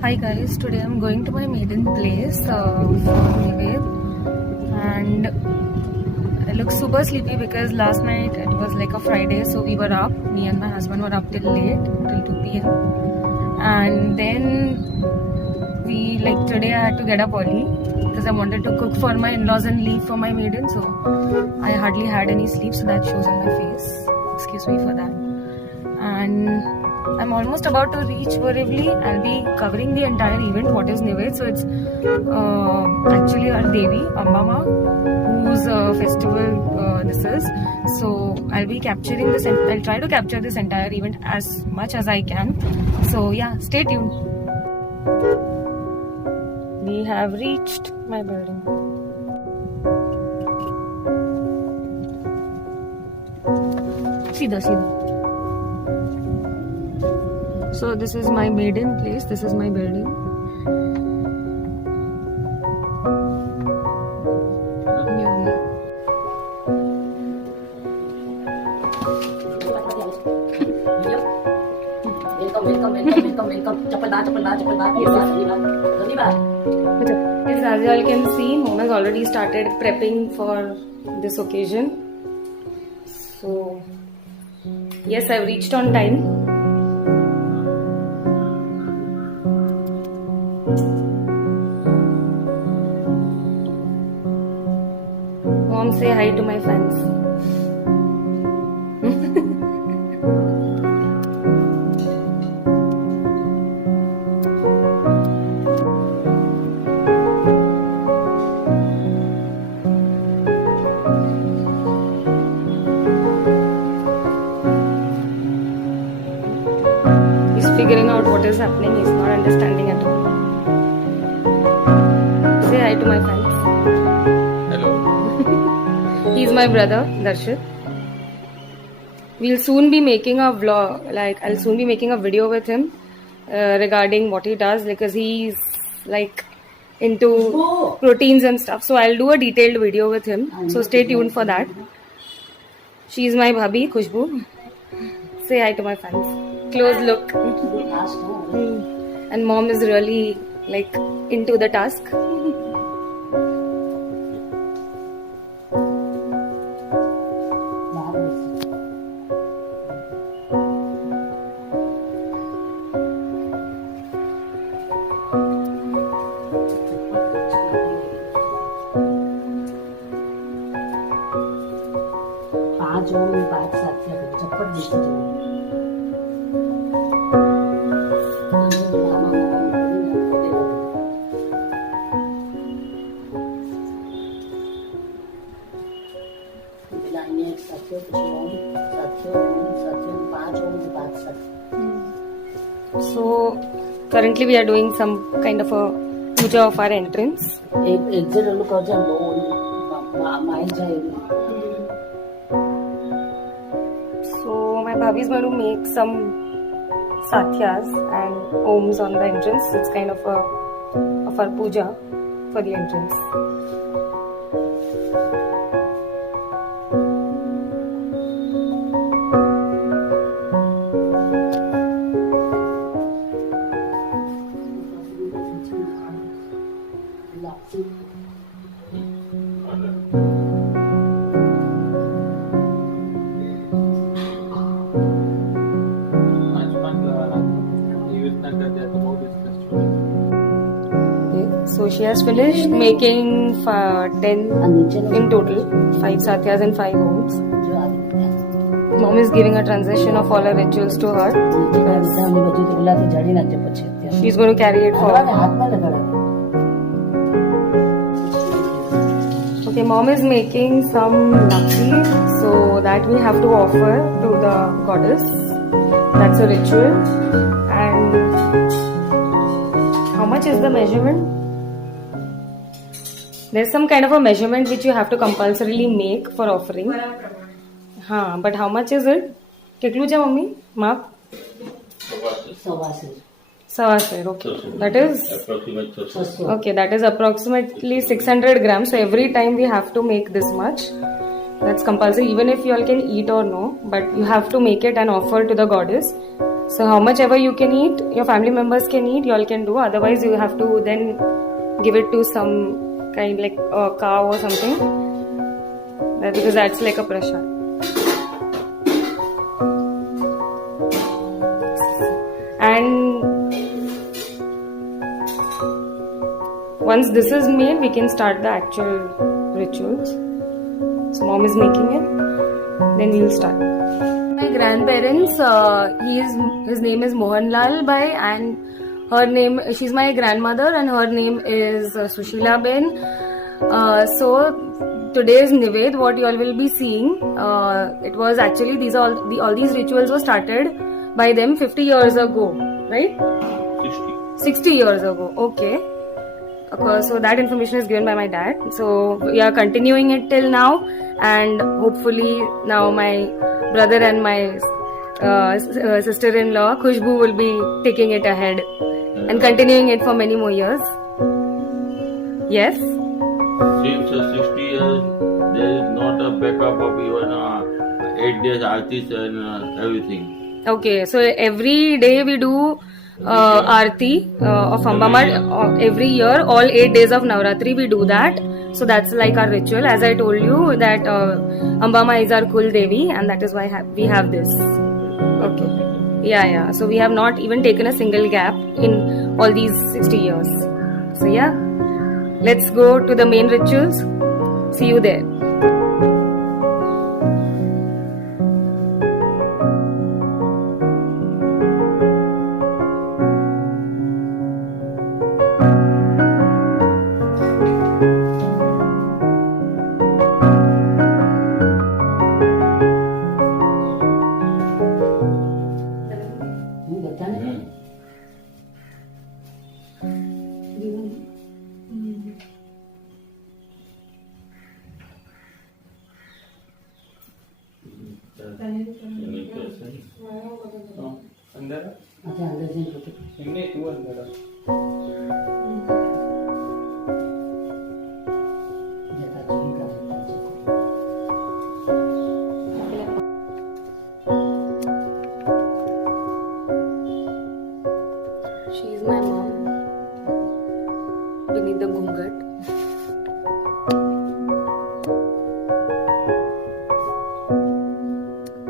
Hi guys, today I'm going to my maiden place for Nived, and I look super sleepy because last night it was like a Friday, so we were up, me and my husband were up till late, till 2 p.m. and then today I had to get up early because I wanted to cook for my in-laws and leave for my maiden, so I hardly had any sleep, so that shows on my face. Excuse me for that. And I'm almost about to reach Borivali. I'll be covering the entire event, what is Nived. So it's actually our Devi, Ambama, whose festival this is. So I'll be capturing this, I'll try to capture this entire event as much as I can. So yeah, stay tuned. We have reached my building. Seedha. So this is my maiden place, this is my building. Yes, as you all can see, Mom has already started prepping for this occasion. So yes, I've reached on time. Mom, say hi to my fans. He's figuring out what is happening. He's not understanding at all. Say hi to my fans. He's my brother, Darshit. We'll soon be making a vlog, I'll soon be making a video with him regarding what he does, because he's into proteins and stuff. So I'll do a detailed video with him. So stay tuned for that. She's my bhabhi, Khushbu. Say hi to my fans. Close look. And Mom is really into the task. So currently we are doing some kind of a puja of our entrance. So my bhabhi is going to make some sathyas and oms on the entrance. It's kind of our puja for the entrance. So she has finished making 10 in total, 5 satyas and 5 oms. Mom is giving a transition of all her rituals to her because she's going to carry it forward. Okay, Mom is making some lakhi, so that we have to offer to the goddess. That's a ritual. And how much is the measurement? There's some kind of a measurement which you have to compulsorily make for offering. But how much is it? Kitlu ja mummy? Map? Savasir, okay. That is approximately 600 grams. So every time we have to make this much. That's compulsory, even if you all can eat or no. But you have to make it and offer to the goddess. So how much ever you can eat, your family members can eat, you all can do. Otherwise, you have to then give it to some kind like a cow or something. Because that's like a prasad. And once this is made, we can start the actual rituals. So mom is making it, then we'll start. My grandparents, his name is Mohanlal Bhai, and she's my grandmother, and her name is Sushila Ben. So today's Nived, what you all will be seeing, it was actually all these rituals were started by them 50 years ago, right? 60 years ago. Okay. So that information is given by my dad. So we are continuing it till now, and hopefully now my brother and my sister-in-law Khushbu will be taking it ahead and continuing it for many more years. Yes. Since 60 years, there is not a backup of even 8 days artis and everything. Okay, so every day we do Aarti of Ambama every year, all 8 days of Navratri we do that. So that's like our ritual. As I told you that Ambama is our Kul Devi, and that is why we have this. Okay. Yeah. So we have not even taken a single gap in all these 60 years. So yeah, let's go to the main rituals. See you there. She is my mom beneath the ghungat.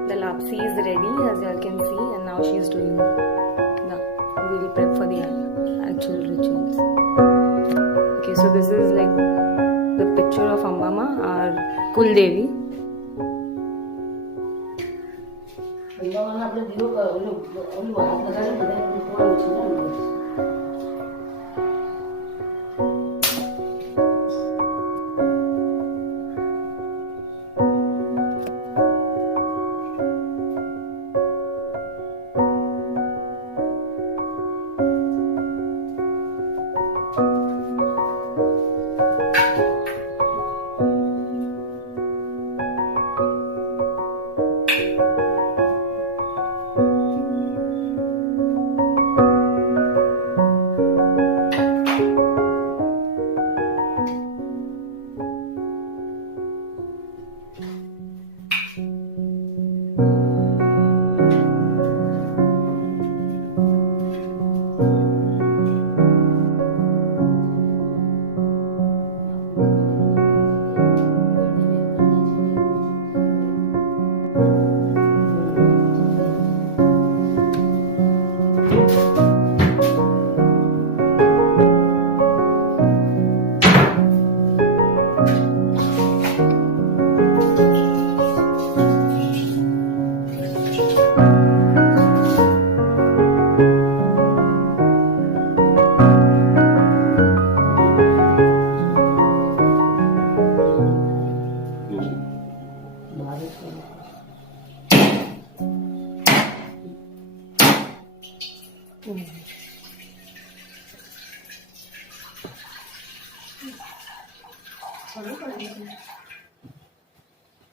The lapsi is ready, as you all can see, and now she is doing the really prep for the actual rituals. Okay, so this is like the picture of Ambama, our Kul Devi.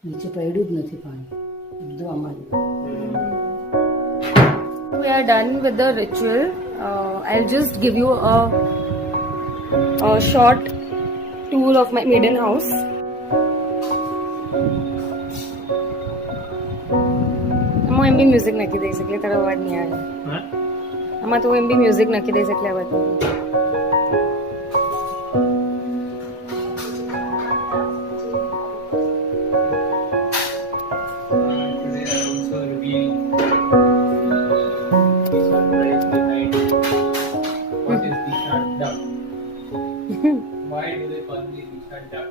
નીચે પડ્યું જ નથી પાણી બધું આમાં. We are done with the ritual. I'll just give you a short tour of my maiden house. मैं भी music नहीं देख सकती, तेरा आवाज नहीं आ रहा. આમાં તો એમ બી મ્યુઝિક નાખી દઈશ એટલે આ બધું. Today I also reveal the surprise behind what is Dishan duck. Why do they call me Dishan duck?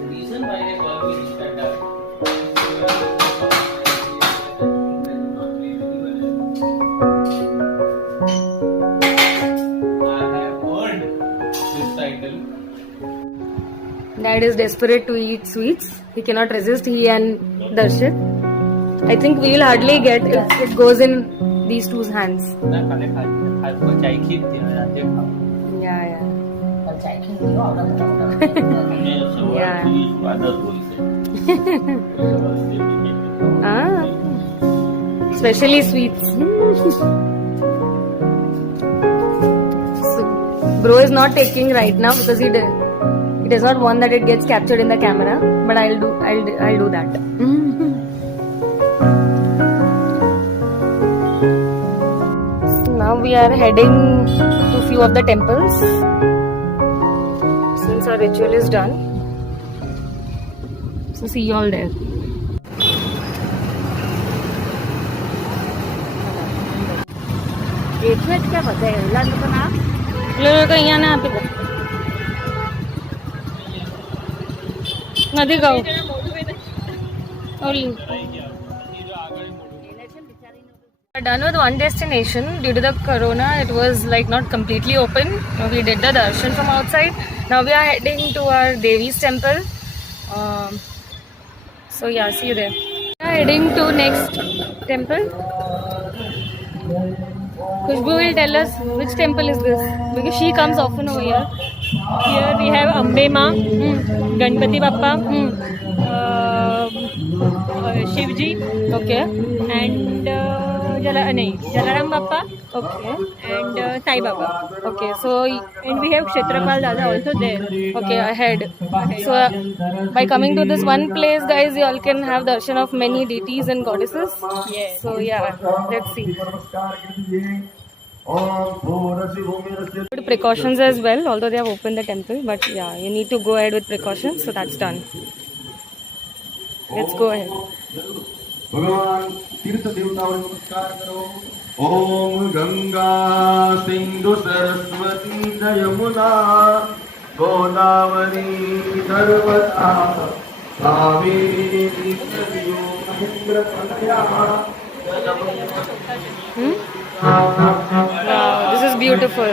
The reason why they call me Dishan duck I have earned this title. Dad is desperate to eat sweets. He cannot resist. He and Darshit. I think we will hardly get if it goes in these two's hands. ना खाने खाने को चाय खीर थी मैं आज खाऊं. Yeah, yeah. પણ ચાખી નહીં આવડે અને સવારથી સ્વાદ જ હોય છે. Ah, especially sweets. So, bro is not taking right now because he does not want that it gets captured in the camera. But I'll do that. So now we are heading to few of the temples. Since our ritual is done, so see you all there. એટલે જ ક્યાં બધા એલા લોકો ના લોકો અહીંયા ના આપી દે નથી કહું done with one destination. Due to the corona, it was like not completely open. We did the darshan from outside. Now we are heading to our Devi's temple. So yeah, see you there. We are heading to next temple. Khushbu will tell us which temple is this because she comes often over here. Here we have Ambe Ma, Ganpati Bappa, Shivji, Okay. and Jalaram Bappa, Okay. and Sai Baba. Okay. So And we have Kshetrapal Dada also there. okay, ahead. So by coming to this one place, guys, you all can have darshan of many deities and goddesses. Yes. So yeah, let's see. Good precautions as well, although they have opened the temple. But yeah, you need to go ahead with precautions. So that's done. Let's go ahead. भगवान तीर्थ देवताओं को नमस्कार करो. ओम गंगा सिंधु सरस्वती यमुना गोदावरी नर्मदा कावेरी नदियों Mahendra Wow, this is beautiful.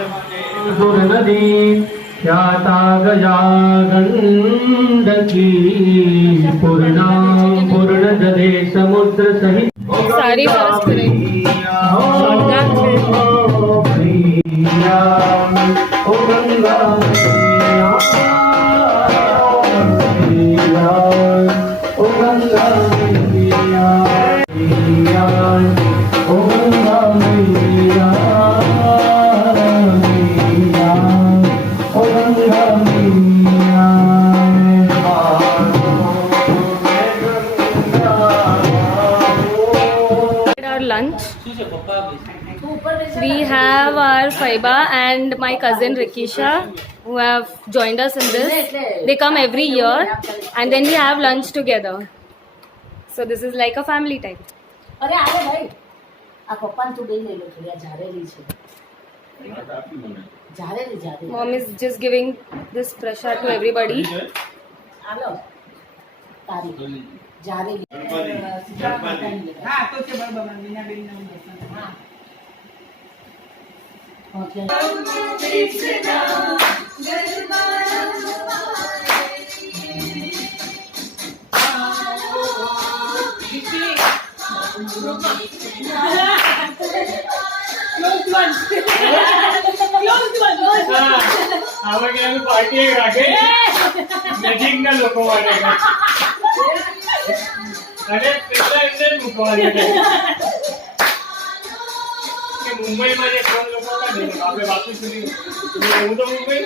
नदी ख्याता गया गंडकी पूर्णा पूर्ण जले समुद्र सहित Sari fast करें. ओ गंगा ओ गंगा ओ Ganga Our lunch. We have our Faiba and my cousin Rikisha who have joined us in this. They come every year and then we have lunch together. So this is like a family type. અરે આરે ભાઈ આ પપ્પાને તું દઈ લઈ લો થોડી આ ઝારેલી છે આપી મને. ઝારેલી Mom is just giving this pressure to everybody. આલો તારી ઝારેલી હા તો છે બરાબર મીનાબેન નામ દર્શન હા ઓકે ક્લોઝ વન હવે કે પાડી પાર્ટી રાખે નજીકના લોકો માટે અને પેલા એમને મૂકવા દે કે મુંબઈમાં જે 3 લોકો હતા ને આપણે વાપી સુધી હું તો મુંબઈ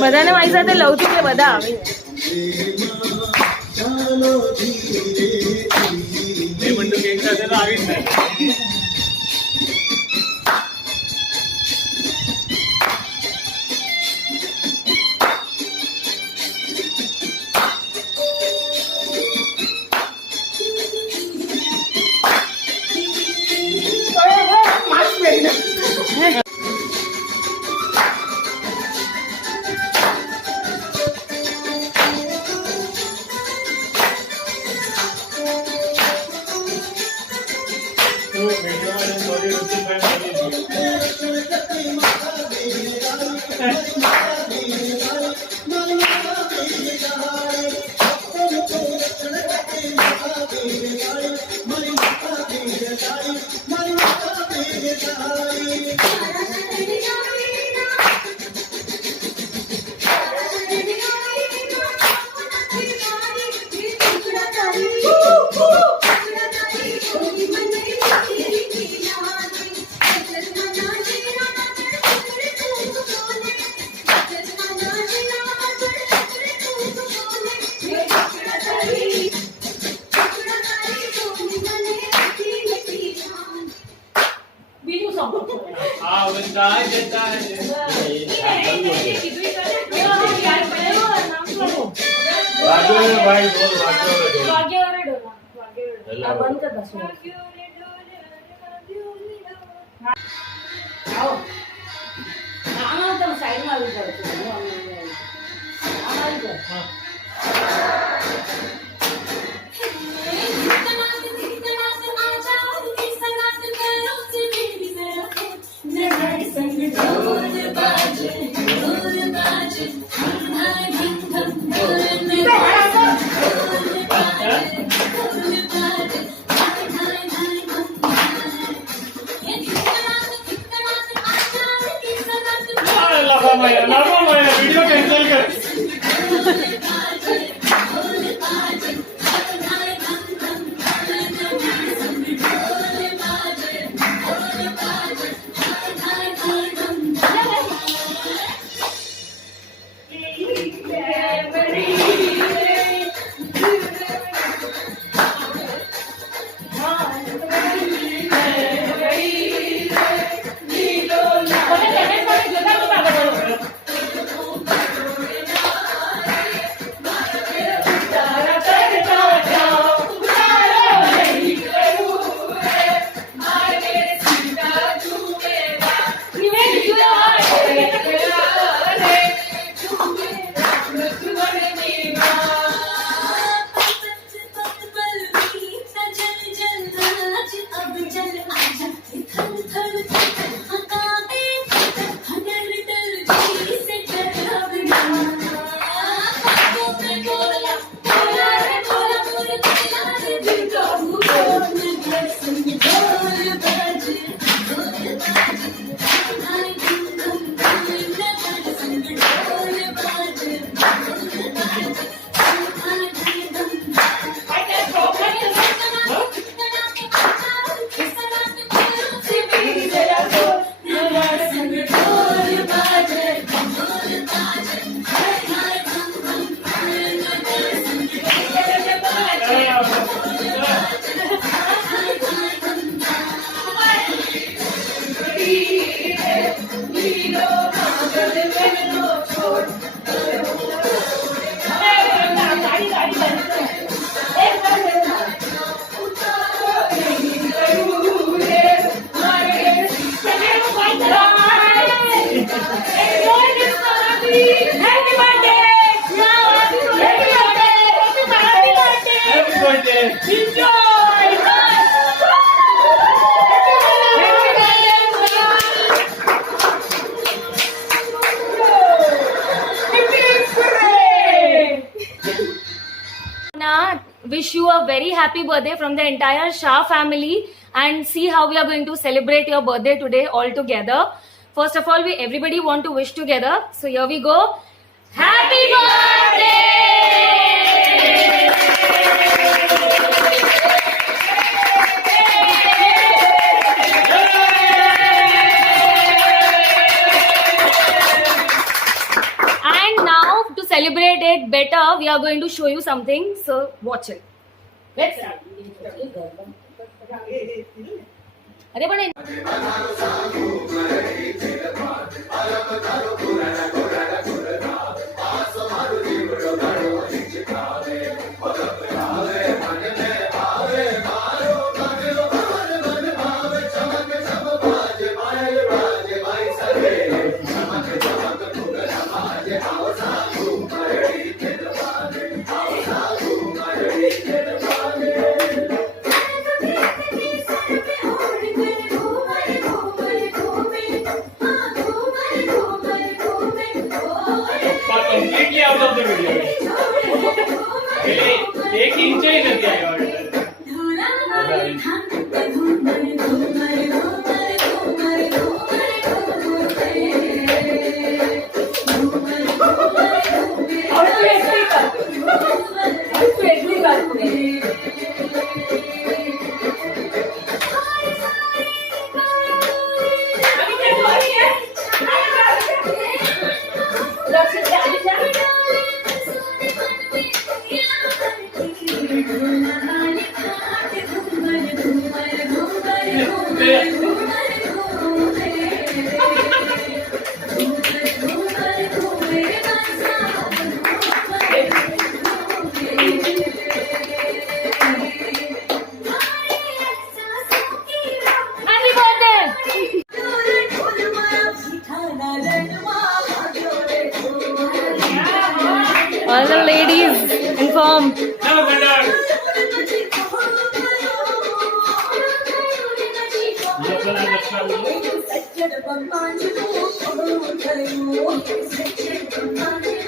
બધાને મારી સાથે લઉં છું કે બધા આવે એ બંદૂક એક સાથે તો આવી જ નહીં Thank you. Wish you a very happy birthday from the entire Shah family, and see how we are going to celebrate your birthday today all together. First of all, we everybody want to wish together. So here we go. Happy birthday! And now to celebrate it better, we are going to show you something. So watch it. Let's start. अरे पण Completely out of the video. एक inch ही नहीं दिया all the ladies informed. Thank you.